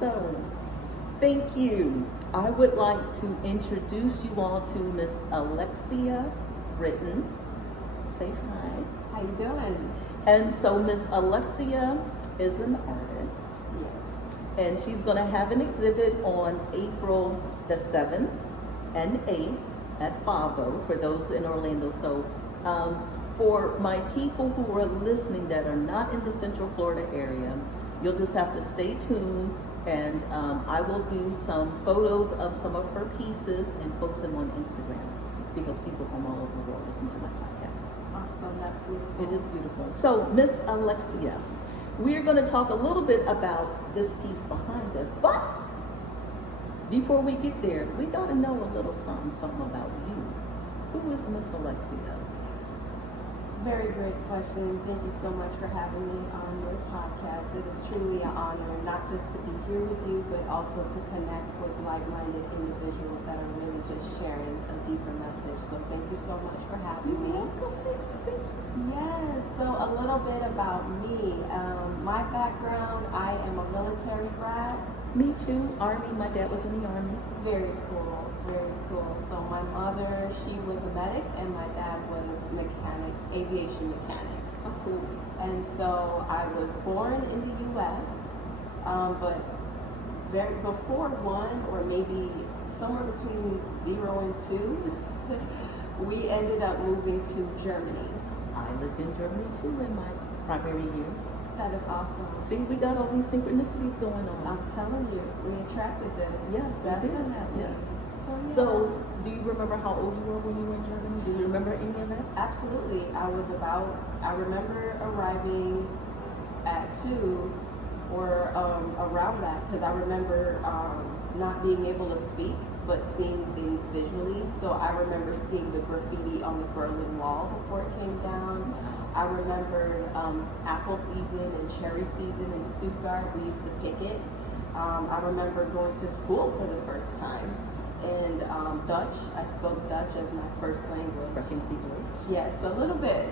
So, thank you. I would like to introduce you all to Miss Alexia Britton. Say hi. How you doing? And so Miss Alexia is an artist, Yes. and she's going to have an exhibit on April the 7th and 8th at Favo for those in Orlando. So for my people who are listening that are not in the Central Florida area, you'll just have to stay tuned, and I will do some photos of some of her pieces and post them on Instagram because people from all over the world listen to my podcast. Awesome. That's beautiful. It is beautiful. So, Miss Alexia, we're going to talk a little bit about this piece behind us, but before we get there, we got to know a little something about you. Who is Miss Alexia? Very great question. Thank you so much for having me on your podcast. It is truly an honor not just to be here with you, but also to connect with like-minded individuals that are really just sharing a deeper message. So thank you so much for having me. Yes, so a little bit about me. My background, I am a military brat. Me too. Army. My dad was in the Army. Very cool, very cool. So my mother, she was a medic, and my dad was mechanic, aviation mechanics. Oh, cool. And so I was born in the U.S., but before 1 or maybe somewhere between 0 and 2, we ended up moving to Germany. I lived in Germany too in my primary years. That is awesome. See, we got all these synchronicities going on. I'm telling you, we attracted this. Yes, we did. Definitely. Yes. Yeah. So, do you remember how old you were when you were in Germany? Do you remember any of that? Absolutely. I remember arriving at 2 or around that, because I remember not being able to speak, but seeing things visually. So I remember seeing the graffiti on the Berlin Wall before it came down. I remember apple season and cherry season in Stuttgart. We used to pick it. I remember going to school for the first time. And Dutch, I spoke Dutch as my first language. Sprechen Sie Deutsch? Yes, a little bit.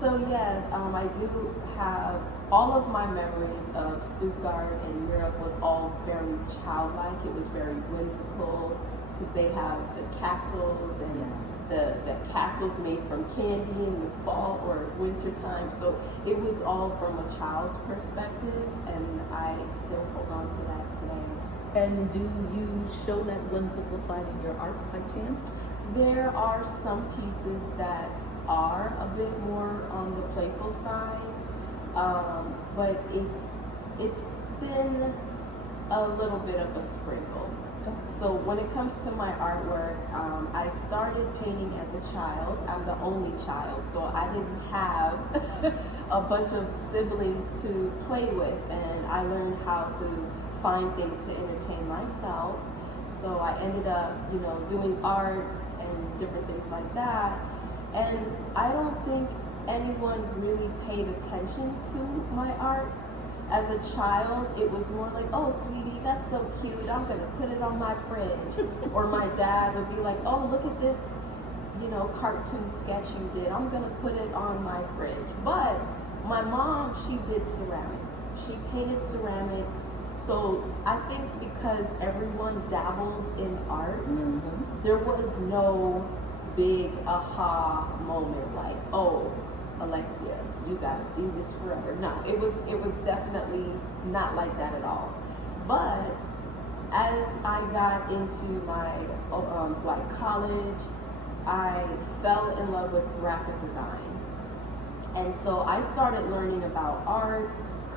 So yes, I do have all of my memories of Stuttgart and Europe was all very childlike. It was very whimsical because they have the castles and the castles made from candy in the fall or winter time. So it was all from a child's perspective, and I still hold on to that today. And do you show that whimsical side in your art by chance? There are some pieces that are a bit more on the playful side, but it's been a little bit of a sprinkle. So when it comes to my artwork, I started painting as a child. I'm the only child, so I didn't have a bunch of siblings to play with, and I learned how to find things to entertain myself. So I ended up, doing art and different things like that. And I don't think anyone really paid attention to my art. As a child, it was more like, oh, sweetie, that's so cute. I'm going to put it on my fridge. Or my dad would be like, oh, look at this, cartoon sketch you did. I'm going to put it on my fridge. But my mom, she did ceramics. She painted ceramics. So I think because everyone dabbled in art, there was no big aha moment like, oh, Alexia, you gotta do this forever. No, it was definitely not like that at all. But as I got into my college, I fell in love with graphic design. And so I started learning about art,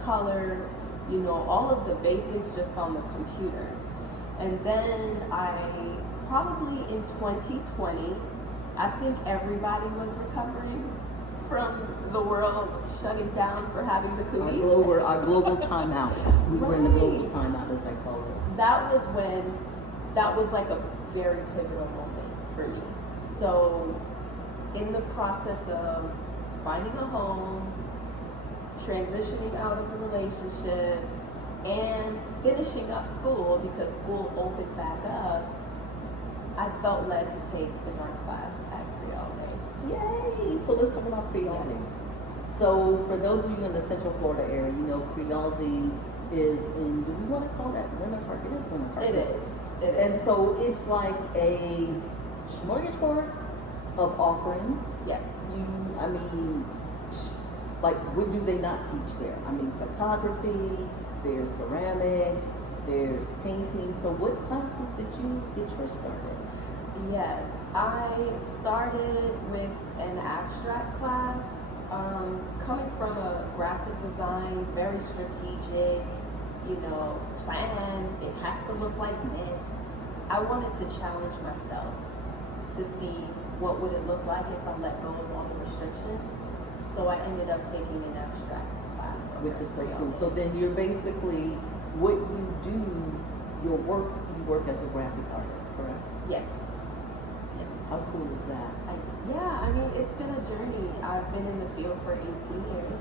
color, all of the basics just on the computer. And then probably in 2020, I think everybody was recovering from the world shutting down for having the cooties. Our global timeout. We were in the global timeout, as I call it. That was like a very pivotal moment for me. So in the process of finding a home, transitioning out of a relationship, and finishing up school because school opened back up, I felt led to take an art class at Creole Day. Yay! So let's talk about Creole Day. So for those of you in the Central Florida area, you know Crealdi is in, do we want to call that Winter Park? It is Winter Park. It is. It And is. so it's like a smorgasbord of offerings. Yes. I mean, like, what do they not teach there? I mean, photography, there's ceramics, there's painting. So what classes did you get your start in? Yes, I started with an abstract class. Coming from a graphic design, very strategic, plan, it has to look like this. I wanted to challenge myself to see what would it look like if I let go of all the restrictions. So I ended up taking an abstract class. Which is so cool. So then you're basically, what you do, you work as a graphic artist, correct? Yes. Yes. How cool is that? I mean, it's been a journey. I've been in the field for 18 years,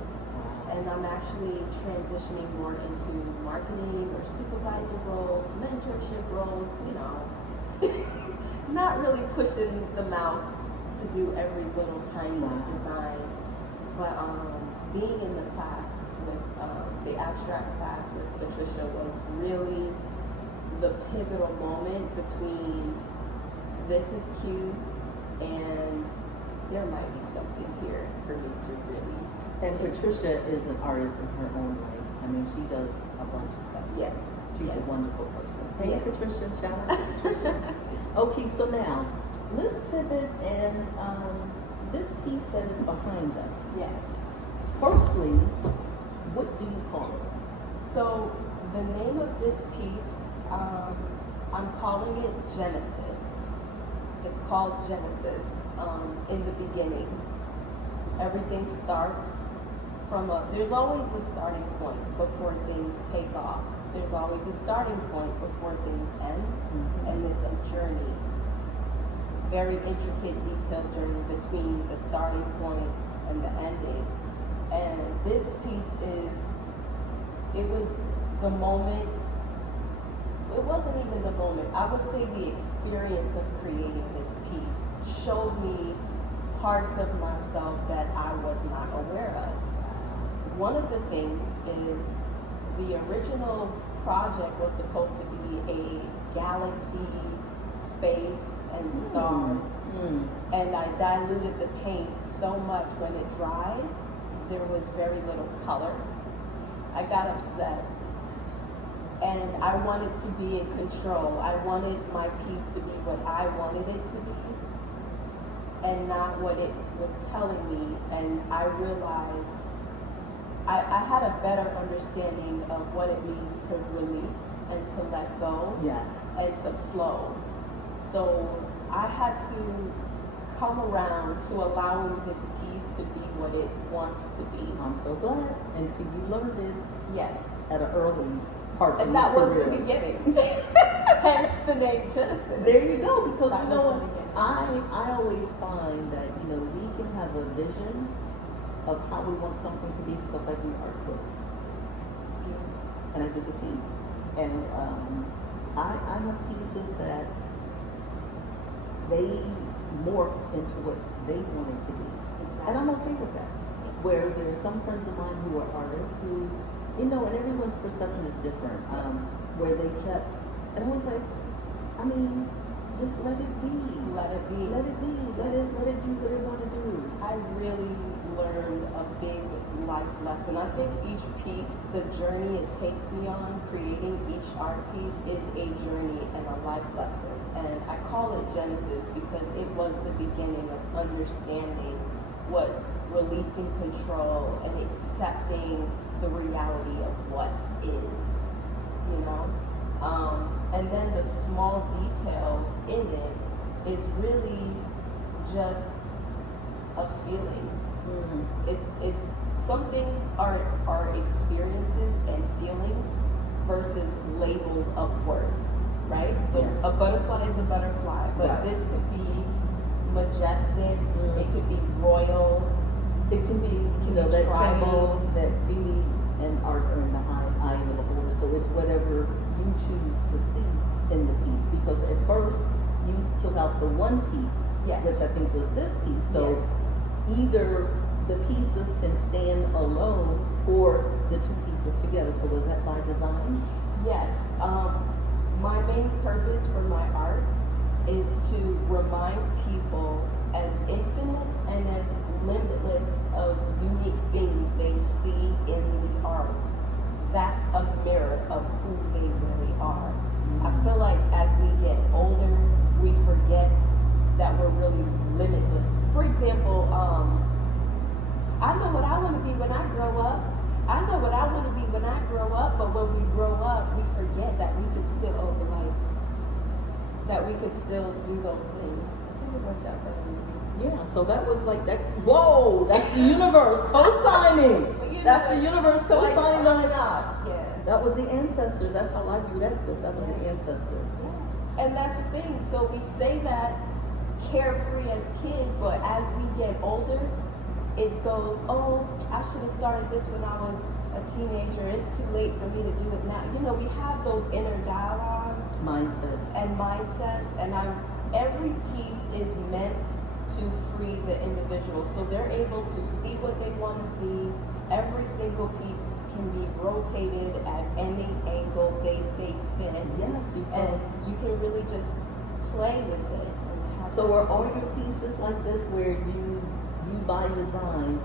and I'm actually transitioning more into marketing or supervisor roles, mentorship roles, not really pushing the mouse to do every little tiny design, but being in the class with the abstract class with Patricia was really the pivotal moment between this is cute and there might be something here for me to really. And Patricia is an artist in her own right. I mean, she does a bunch of stuff. Yes. She's yes. a wonderful person. Hey, Yeah. Patricia, shout out to Patricia. Okay, so now, let's pivot and this piece that is behind us. Yes. Firstly, what do you call it? So the name of this piece, I'm calling it Genesis. It's called Genesis. In the beginning, everything starts from there's always a starting point before things take off. There's always a starting point before things end, and it's a journey. Very intricate, detailed journey between the starting point and the ending. And this piece it was the moment. It wasn't even the moment. I would say the experience of creating this piece showed me parts of myself that I was not aware of. One of the things is the original project was supposed to be a galaxy, space, and stars. And I diluted the paint so much when it dried, there was very little color. I got upset. And I wanted to be in control. I wanted my piece to be what I wanted it to be and not what it was telling me. And I realized I had a better understanding of what it means to release and to let go. Yes. And to flow. So I had to come around to allowing this piece to be what it wants to be. I'm so glad. And see, you learned it Yes. at an early part of And your that was career. the beginning. Hence the name Genesis. There you go, because That you know was what? the beginning. I always find that, we can have a vision of how we want something to be because I do art books. And I do the team. And I have pieces that they morphed into what they wanted to be. And I'm okay with that. Whereas there are some friends of mine who are artists who, and everyone's perception is different, where they kept, and I was like, just let it be. Let it be. Let it be. Let it do what it want to do. I really learned a big life lesson. I think each piece, the journey it takes me on, creating each art piece is a journey and a life lesson. And I call it Genesis because it was the beginning of understanding what releasing control and accepting the reality of what is, and then the small details in it is really just a feeling. It's some things are experiences and feelings versus labeled of words, right? So Yes. a butterfly is a butterfly, but Right. this could be majestic, it could be royal. It can be, that Tribal. saying that beauty and art are in the eye of the beholder. So it's whatever you choose to see in the piece. Because at first you took out the one piece, Yes. which I think was this piece. So Yes. either the pieces can stand alone or the two pieces together. So was that by design? Yes. My main purpose for my art is to remind people as infinite and as limitless of unique things they see in the art. That's a mirror of who they really are. I feel like as we get older, we forget that we're really limitless. For example, I know what I want to be when I grow up. I know what I want to be when I grow up, but when we grow up, we forget that we could still do those things. I think it worked out better. Yeah, so that was like that. Whoa, that's the universe co-signing. That's the universe co-signing on it. Yeah. That was the ancestors. That's how I view that, sis. That was the ancestors. Yeah. And that's the thing. So we say that carefree as kids, but as we get older, it goes, oh, I should have started this when I was a teenager. It's too late for me to do it now. You know, we have those inner dialogues, Mindsets. and every piece is meant to free the individual, so they're able to see what they want to see. Every single piece can be rotated at any angle they see fit. Yes, And because. you can really just play with it. So are all your pieces like this where you by design,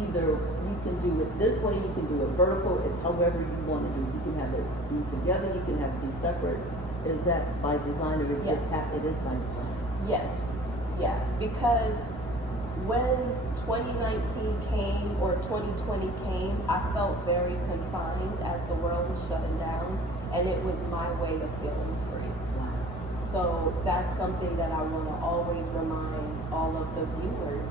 either you can do it this way, you can do it vertical, it's however you want to do. You can have it be together, you can have it be separate. Is that by design or Yes. it is by design? Yes, yeah, because when 2019 came or 2020 came, I felt very confined as the world was shutting down, and it was my way of feeling free. Wow. So that's something that I want to always remind all of the viewers,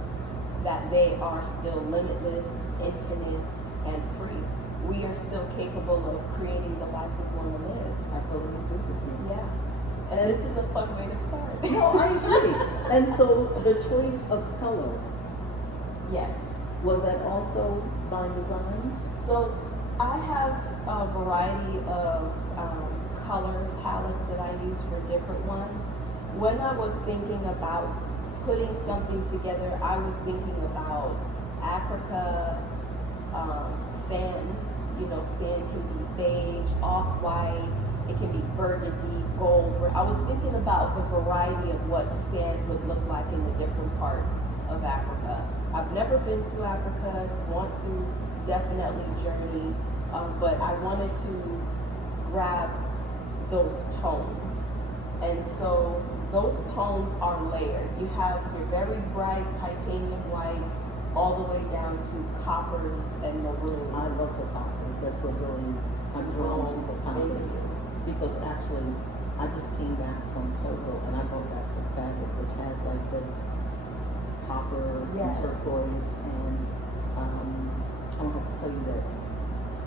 that they are still limitless, infinite, and free. We are still capable of creating the life we want to live. I totally agree with you. Yeah. And this is a fun way to start. No, I agree. And so the choice of color, Yes. was that also by design? So I have a variety of color palettes that I use for different ones. When I was thinking about putting something together, I was thinking about Africa, sand. You know, sand can be beige, off-white, it can be burgundy, gold. I was thinking about the variety of what sand would look like in the different parts of Africa. I've never been to Africa, want to definitely journey, but I wanted to grab those tones. And so those tones are layered. You have your very bright titanium white all the way down to coppers and maroons. I love the poppers. That's what really I'm drawn to the poppers. Because actually, I just came back from Togo and I bought back some fabric which has like this copper and Yes. turquoise, and I don't have to tell you that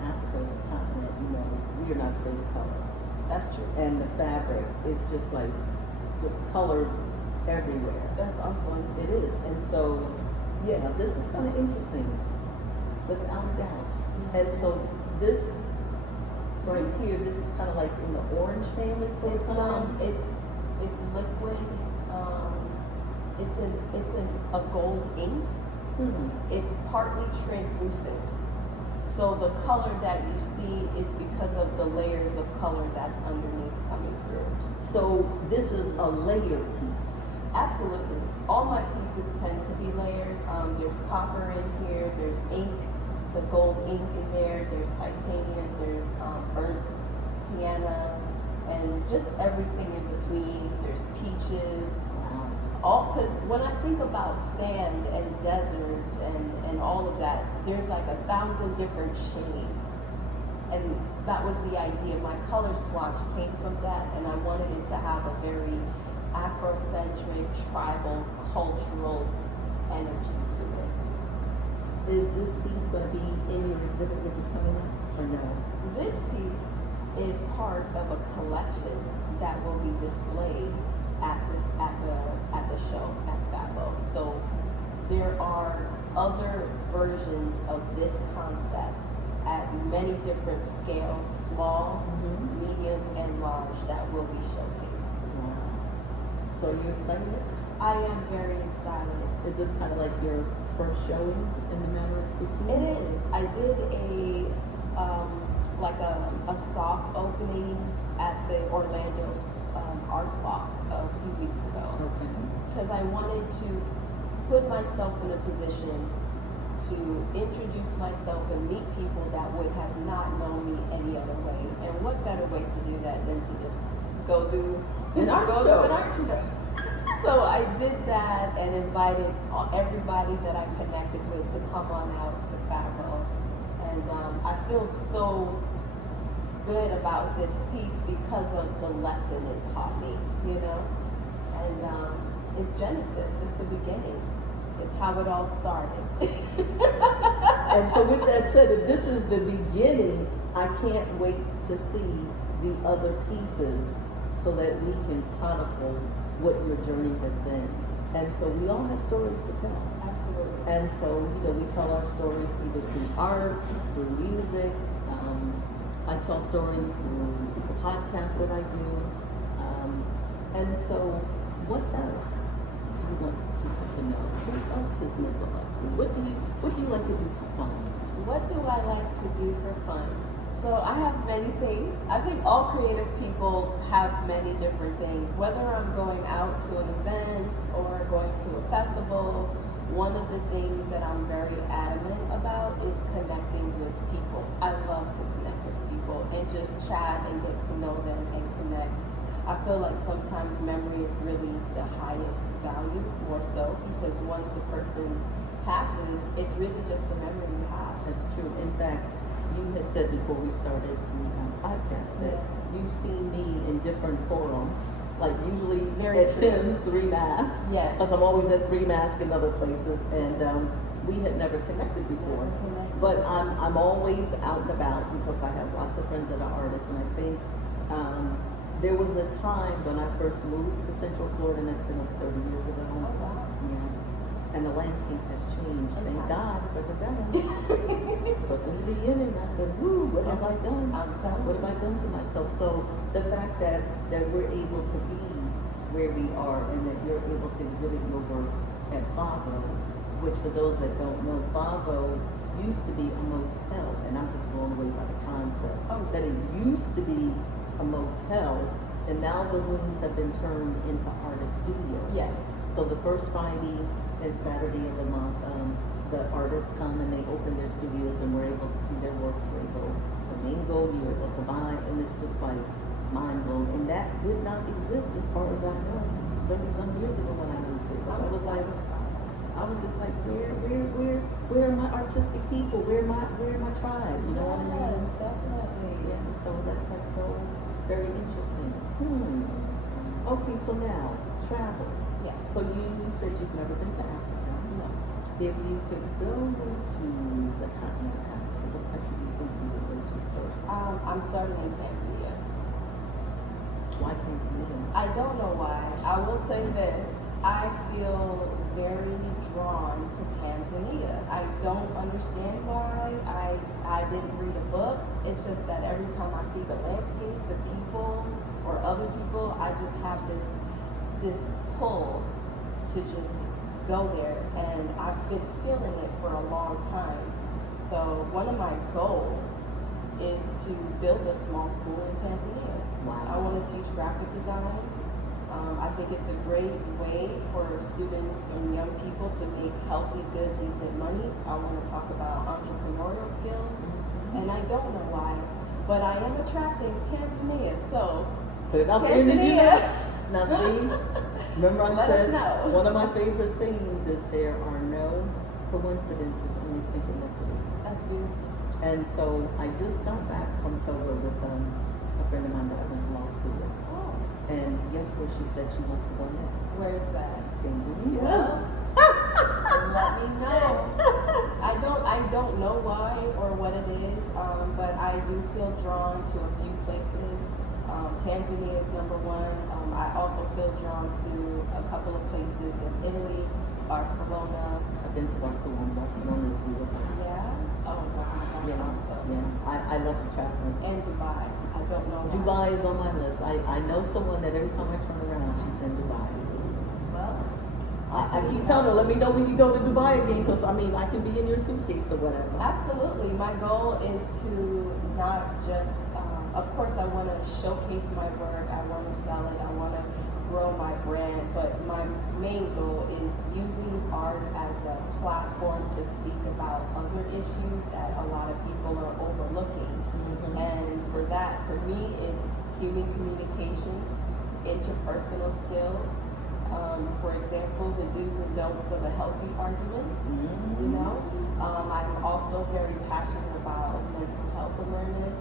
Africa is a continent. You know, we are not afraid of color, That's true. and the fabric is just like colors everywhere. That's awesome. It is, and so yeah, this is kind of interesting, without a doubt. And so this right here, this is kind of like in the orange family sort of color. It's liquid. It's a gold ink. It's partly translucent. So the color that you see is because of the layers of color that's underneath coming through. So this is a layered piece. Absolutely. All my pieces tend to be layered. There's copper in here, there's ink, the gold ink in there, there's titanium, there's burnt sienna, and just everything in between. There's peaches. Because when I think about sand and desert and all of that, there's like 1,000 different shades. And that was the idea. My color swatch came from that, and I wanted it to have a very Afrocentric, tribal, cultural energy to it. Is this piece going to be in your exhibit which is coming up, or no? This piece is part of a collection that will be displayed at the show at FABO. So there are other versions of this concept at many different scales, small, medium, and large, that will be showcased. Wow. So are you excited? I am very excited. Is this kind of like your first showing in the manner of speaking? It is. I did a soft opening at the Orlando Art Walk a few weeks ago. Okay. Because I wanted to put myself in a position to introduce myself and meet people that would have not known me any other way. And what better way to do that than to just go do An art go show. do an art show. So I did that and invited everybody that I connected with to come on out to Fabo. And I feel so good about this piece because of the lesson it taught me, you know? And it's Genesis, it's the beginning. It's how it all started. And so with that said, if this is the beginning, I can't wait to see the other pieces so that we can chronicle what your journey has been. And so we all have stories to tell. Absolutely. And so, we tell our stories either through art, through music. I tell stories through the podcast that I do. And so, what else do you want people to know? Who else is Miss Alexi? What do you like to do for fun? What do I like to do for fun? So I have many things. I think all creative people have many different things. Whether I'm going out to an event or going to a festival, one of the things that I'm very adamant about is connecting with people. I love to connect with people and just chat and get to know them and connect. I feel like sometimes memory is really the highest value, more so, because once the person passes, it's really just the memory you have. That's true. In fact, you had said before we started the podcast that you've seen me in different forums, like usually Very at true. Tim's 3 Mask. Yes. Because I'm always at 3 Mask and other places, and we had never connected before. Never connected. But I'm always out and about because I have lots of friends that are artists, and I think there was a time when I first moved to Central Florida, and that's been over 30 years ago. Oh, wow. Yeah. And the landscape has changed. Thank Okay. God for the better. Because in the beginning, I said, "Woo, what have I done? I'm telling What you. have I done to myself?" So the fact that we're able to be where we are, and that you're able to exhibit your work at Favo, which for those that don't know, Favo used to be a motel, and I'm just blown away by the concept Oh. that it used to be a motel, and now the rooms have been turned into artist studios. Yes. So the first Friday and Saturday of the month, the artists come and they open their studios, and we're able to see their work. We're able to mingle, you're able to buy, and it's just like mind blowing. And that did not exist as far as I know 30-some years ago when I moved here. Because I was just like, where are my artistic people? Where my tribe? You know what I mean? Yes, definitely. Yeah, so that's like so very interesting. Okay, so now travel. Yes. So you said you've never been to Africa. No. If you could go to the continent of Africa, what country do you think you would go to first? I'm starting in Tanzania. Why Tanzania? I don't know why. I will say this. I feel very drawn to Tanzania. I don't understand why. I didn't read a book. It's just that every time I see the landscape, the people, or other people, I just have this pull to just go there, and I've been feeling it for a long time. So one of my goals is to build a small school in Tanzania. Wow. I want to teach graphic design. I think it's a great way for students and young people to make healthy, good, decent money. I want to talk about entrepreneurial skills, and I don't know why, but I am attracting Tanzania. So Put it out there in the Tanzania. universe. Now see, remember I Let us said know. one of my favorite sayings is there are no coincidences, only synchronicities. That's beautiful. And so I just got back from Togo with a friend of mine that I went to law school with. Oh, And guess where she said she wants to go next? where is that? Tanzania. Well, let me know. I don't know why or what it is, but I do feel drawn to a few places. Tanzania is number one. I also feel drawn to a couple of places in Italy, Barcelona. I've been to Barcelona. Barcelona is beautiful. Yeah. Oh wow, that's Yeah, awesome. yeah. I love to travel. And Dubai. I don't know why. Dubai is on my list. I know someone that every time I turn around, she's in Dubai. Well, I keep telling her, let me know when you go to Dubai again, because I mean, I can be in your suitcase or whatever. Absolutely. My goal is to not just, of course, I want to showcase my work, I want to sell it, I want to grow my brand, but my main goal is using art as a platform to speak about other issues that a lot of people are overlooking. And for that, for me, it's human communication, interpersonal skills. For example, the do's and don'ts of a healthy argument. You know, I'm also very passionate about mental health awareness.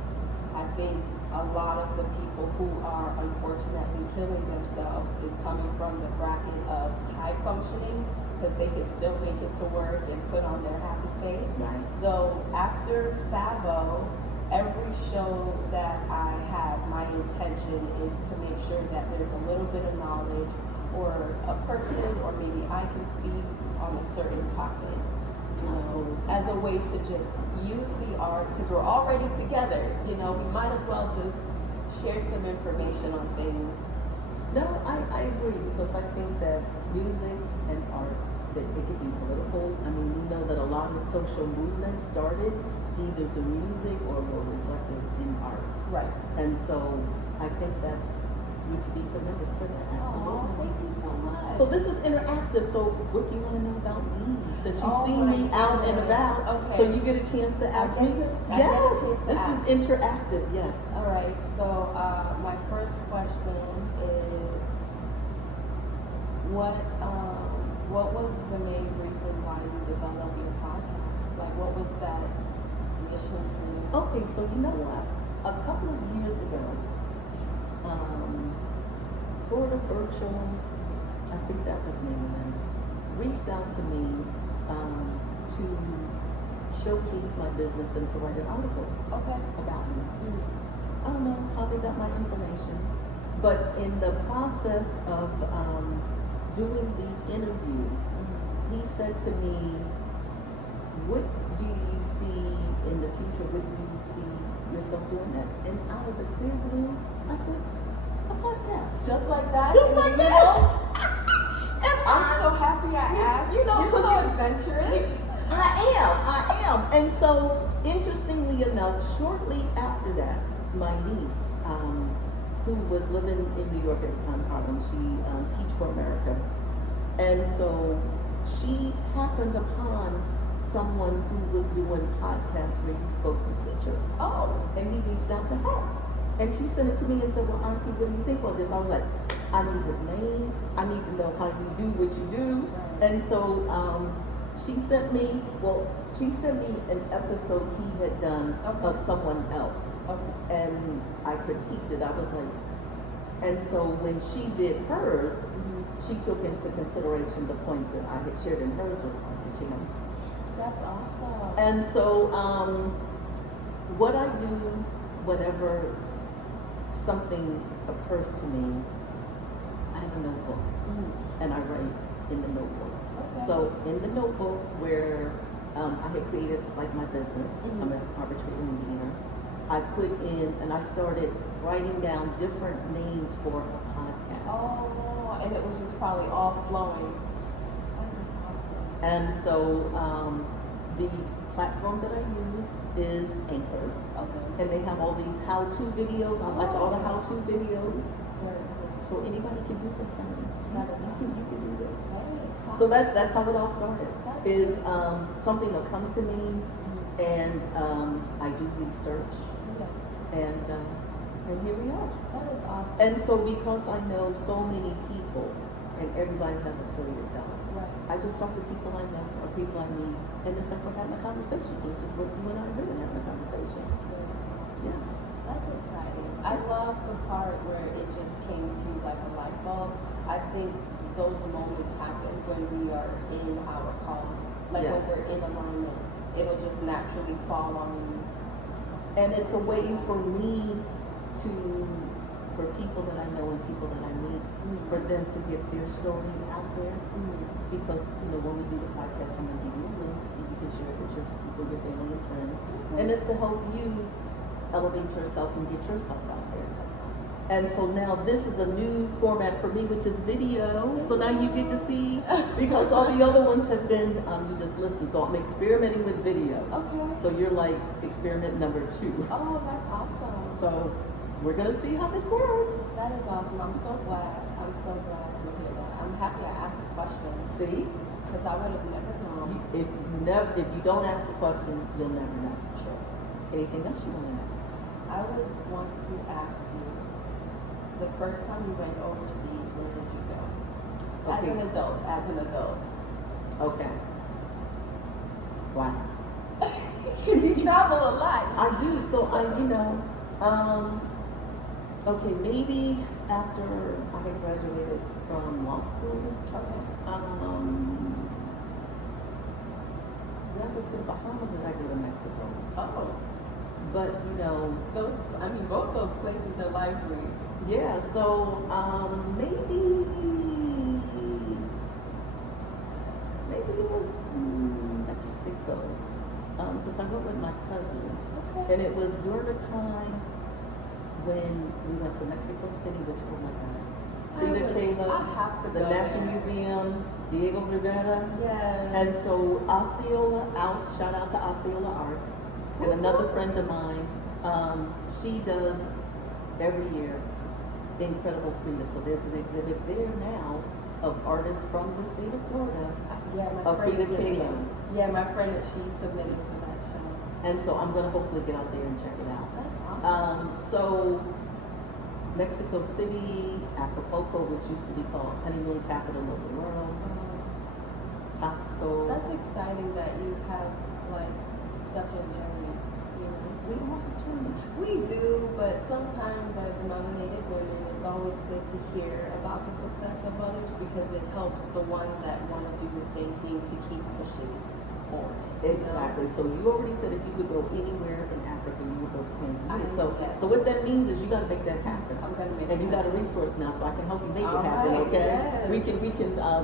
I think a lot of the people who are unfortunately killing themselves is coming from the bracket of high functioning, because they can still make it to work and put on their happy face. Right. So after Favo, every show that I have, my intention is to make sure that there's a little bit of knowledge, or a person, or maybe I can speak on a certain topic, you know, as a way to just use the art, because we're already together, you know, we might as well just share some information on things. No, I agree, because I think that music and art, that it can be political. I mean, we know that a lot of social movements started either through music or were reflected in art. Right. And so I think that's, you to be commended for that, Oh, absolutely. thank you so much. So this is interactive, so what do you want to know about me? Since you've Oh seen my me out and goodness. about, Okay. so you get a chance to ask get me. to- I get a Yes, chance to this ask. is interactive, yes. All right, so my first question is, what was the main reason why you developed your podcast? Like, what was that mission for you? Okay, so you know what? A couple of years ago, Florida Virtual, I think that was the name of them, reached out to me to showcase my business and to write an article Okay. about me. Mm. I don't know how they got my information, but in the process of doing the interview, he said to me, what do you see in the future? What do you see yourself doing next? And out of the clear blue, I said, a podcast. Just like that? Just in like the that. middle? And I'm so happy I asked. you know, You're 'cause so you- adventurous. I am. And so, interestingly enough, shortly after that, my niece, who was living in New York at the time, Harlem, she Teach for America. And so, she happened upon someone who was doing podcasts where he spoke to teachers. Oh. And he reached out to her. And she sent it to me and said, well, Auntie, what do you think about this? I was like, I need his name. I need to know how you do what you do. And so she sent me an episode he had done of someone else. Okay. And I critiqued it. I was like, and so when she did hers, she took into consideration the points that I had shared in hers response. And she knows. That's awesome. And so what I do whenever something occurs to me, I have a notebook and I write in the notebook. Okay. So in the notebook where I had created like my business, I'm an arbitrator mediator, I put in and I started writing down different names for a podcast. Oh, and it was just probably all flowing. That is awesome. And so the platform that I use is Anchor. Okay. And they have all these how-to videos. I watch all the how-to videos. Very cool. So anybody can do this, honey. You can do this. It's So awesome. that's how it all started. Is something will come to me, and I do research, Yeah, and here we are. that is awesome. And so because I know so many people, and everybody has a story to tell, Right. I just talk to people I know or people I meet, and it's like we're having a conversation, which is what you and I are doing, having a conversation. Yes. That's exciting. I love the part where it just came to like a light bulb. I think those moments happen when we are in our calling. Like when Yes. we're in alignment, it'll just naturally fall on you. And it's a way for me for people that I know and people that I meet, for them to get their story out there. Because, when we do the podcast, I'm going to give you a link and you can share it with your people, your family, and friends. And it's to help you elevate yourself and get yourself out there. And so now this is a new format for me, which is video. So now you get to see, because all the other ones have been, you just listen. So I'm experimenting with video. Okay. So you're like experiment number 2. Oh, that's awesome. So we're gonna see how this works. That is awesome. I'm so glad. I'm so glad to hear that. I'm happy I asked the question See, because I would have never known. if you don't ask the question, you'll never know. Sure. Anything else you want to know? I would want to ask you, the first time you went overseas, where did you go? As Okay. an adult, Okay. Why? Because you travel a lot. I do. So okay, maybe after I had graduated from law school, Okay. did I go to the Bahamas or did I go to Mexico? Oh, But both those places are lively. yeah, so maybe it was Mexico, because I went with my cousin, Okay. and it was during the time when we went to Mexico City, which, oh my God, Frida Kahlo, I have to the go National there. Museum, Diego Rivera. Yes. And so Osceola shout out to Osceola Arts, and another friend of mine, she does every year Incredible Frida. So there's an exhibit there now of artists from the state of Florida, Yeah, my of friend Frida submitted. Kahlo. Yeah, my friend that she submitted for that show. And so I'm gonna hopefully get out there and check it out. That's awesome. So Mexico City, Acapulco, which used to be called honeymoon capital of the world, Taxco. That's exciting that you have like such a journey. You know? We all have journeys. We do, but sometimes as melanated women, it's always good to hear about the success of others because it helps the ones that want to do the same thing to keep pushing forward. You know? Exactly. So you already said if you could go anywhere in Africa, you would go to Tanzania. Yes. So what that means is you got to make that happen. I'm gonna make And it you got a happen. resource now, so I can help you make All it happen. right, Okay? yes. We can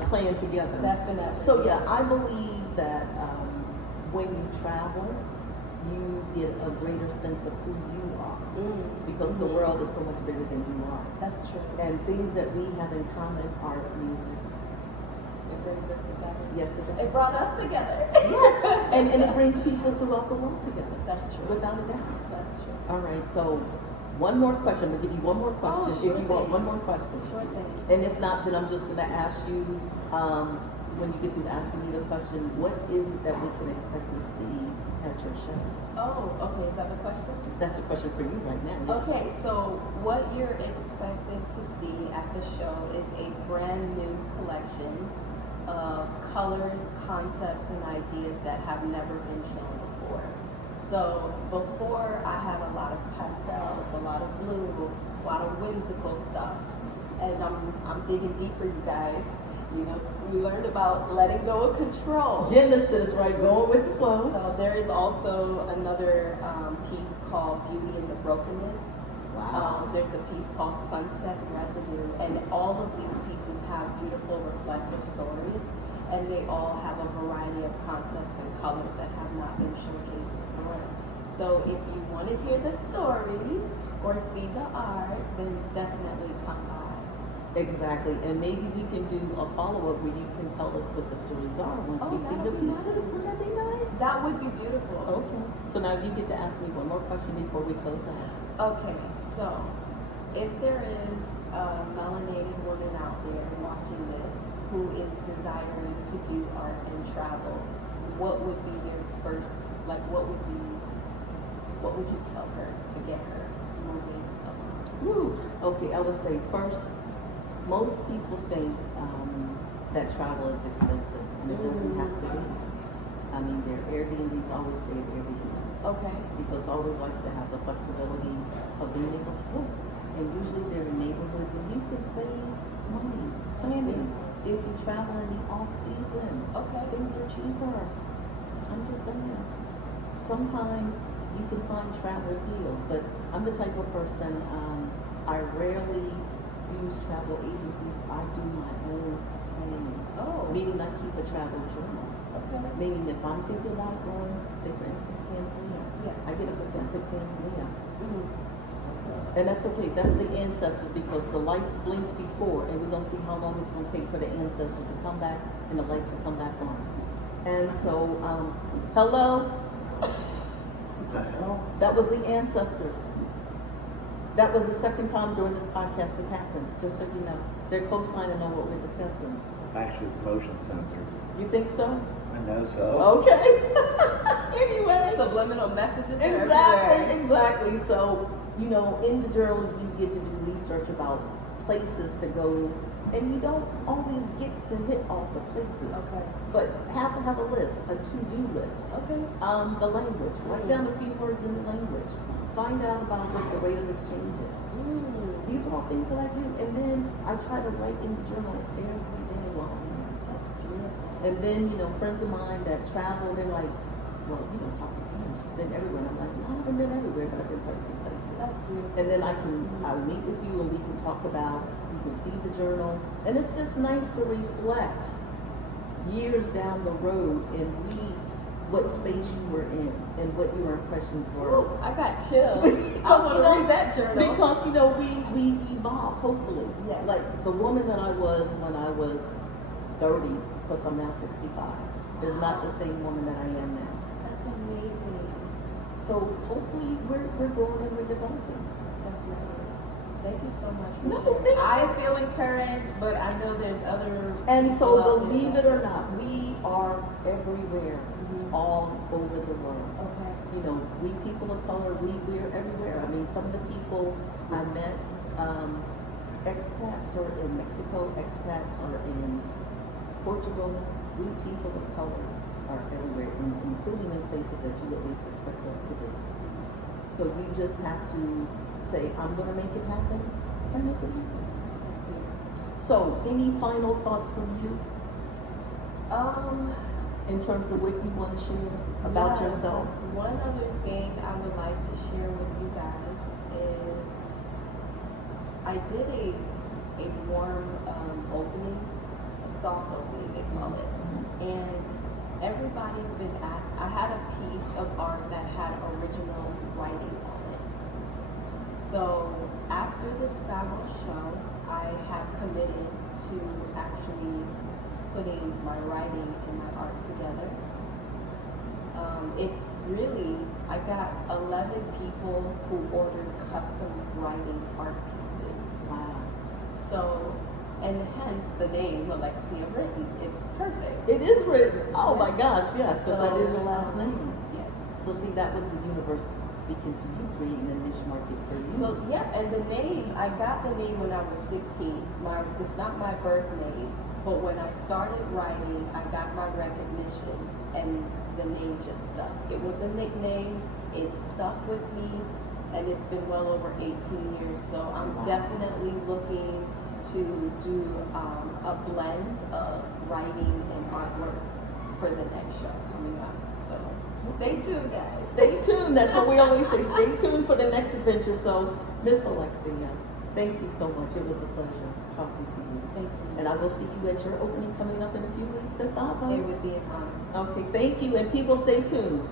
plan together. Definitely. So yeah, I believe that when you travel, you get a greater sense of who you are, because the Mhm. world is so much bigger than you are. That's true. And things that we have in common are music. It brings us together. Yes, it It does. brought us together. Yes, and it brings people throughout the world together. That's true. Without a doubt. That's true. All right, so one more question. I'm gonna give you one more question. Oh, sure if you want thing. one more question. Sure thing. And if not, then I'm just gonna ask you, when you get through asking me the question, what is it that we can expect to see at your show? Oh, okay. Is that the question? That's a question for you right now. Yes. Okay, so what you're expected to see at the show is a brand new collection of colors, concepts, and ideas that have never been shown before. So before I have a lot of pastels, a lot of blue, a lot of whimsical stuff, and I'm digging deeper, you guys. You know, we learned about letting go of control. Genesis, right? Going with the flow. So there is also another piece called Beauty in the Brokenness. Wow. There's a piece called Sunset Residue, and all of these pieces have beautiful reflective stories, and they all have a variety of concepts and colors that have not been showcased before. So if you want to hear the story or see the art, then definitely come by. Exactly, and maybe we can do a follow-up where you can tell us what the stories are once Oh, we see the that'd be pieces. nice. Would that be nice? That would be beautiful. Okay. So now you get to ask me one more question before we close out. Okay, so if there is a melanated woman out there watching this who is desiring to do art and travel, what would be their first, like what would you tell her to get her moving along? Woo. Okay, I would say first, most people think that travel is expensive, and it doesn't have to be. I mean, their Airbnbs always say Airbnbs. Okay. Because I always like to have the flexibility of being able to book. And usually they're in neighborhoods and you can save money planning if you travel in the off season. Okay. Things are cheaper. I'm just saying. Sometimes you can find travel deals, but I'm the type of person, I rarely use travel agencies. I do my own planning. Oh. Meaning I keep a travel journal. Okay. Meaning if I'm thinking about going, say for instance, Tanzania, Yeah. I get up and put Tanzania. Mhm. And that's okay, that's the ancestors, because the lights blinked before, and we're gonna see how long it's gonna take for the ancestors to come back and the lights to come back on. And so, hello, What the hell? that was the ancestors. That was the second time during this podcast it happened, just so you know. They're co-signing on what we're discussing. Actually, it's motion sensors. You think so? I know so. Okay. Anyway. Subliminal messages are Exactly, everywhere. exactly. So, you know, in the journal, you get to do research about places to go, and you don't always get to hit all the places. Okay. But have a list, a to-do list. Okay. The language, write down a few words in the language. Find out about what the rate of exchange is. These are all things that I do, and then I try to write in the journal every day long. That's beautiful. And then, you know, friends of mine that travel, they're like, well, you don't talk about it. You've been everywhere. And I'm like, no, I haven't been everywhere, but I've been quite a few places. That's beautiful. And then I'll meet with you and we can talk about, you can see the journal. And it's just nice to reflect years down the road and read what space you were in and what your impressions were. Ooh, I got chills. I Because, want you to know, read that journal. Because, you know, we evolve, hopefully. Yes. Like the woman that I was when I was 30, because I'm now 65, is not the same woman that I am now. That's amazing. So hopefully we're growing and we're developing. Definitely. Thank you so much for No, sharing. thank you. I feel encouraged, but I know there's other. And so people out there believe that- it or not, we are everywhere, Mhm. all over the world. Okay. You know, we people of color, we're everywhere. I mean, some of the people I met, expats are in Mexico, expats are in Portugal. We people of color are everywhere, including in places that you at least expect us to be. So you just have to say, I'm gonna make it happen, and make it happen. That's beautiful. So, any final thoughts from you Um, in terms of what you want to share about yes. yourself? One other thing I would like to share with you guys is I did a warm opening, a soft opening they call it, and everybody's been asked. I had a piece of art that had original writing on it. So after this farewell show, I have committed to actually putting my writing and my art together. It's really, I got 11 people who ordered custom writing art pieces. Wow. So, and hence the name Alexia Written. It's perfect. It is written. Oh my gosh, yes, because that is So, your last name. Yes. So see, that was the universe speaking to you, creating a niche market for you. So yeah, and the name, I got the name when I was 16. It's not my birth name, but when I started writing, I got my recognition, and the name just stuck. It was a nickname. It stuck with me, and it's been well over 18 years. So I'm Wow. definitely looking to do a blend of writing and artwork for the next show coming up. So stay tuned, guys. Stay tuned. That's what we always say. Stay tuned for the next adventure. So, Miss Alexia, thank you so much. It was a pleasure talking to you. Thank you. And I will see you at your opening coming up in a few weeks at 5. It would be an honor. Okay, thank you. And people, stay tuned.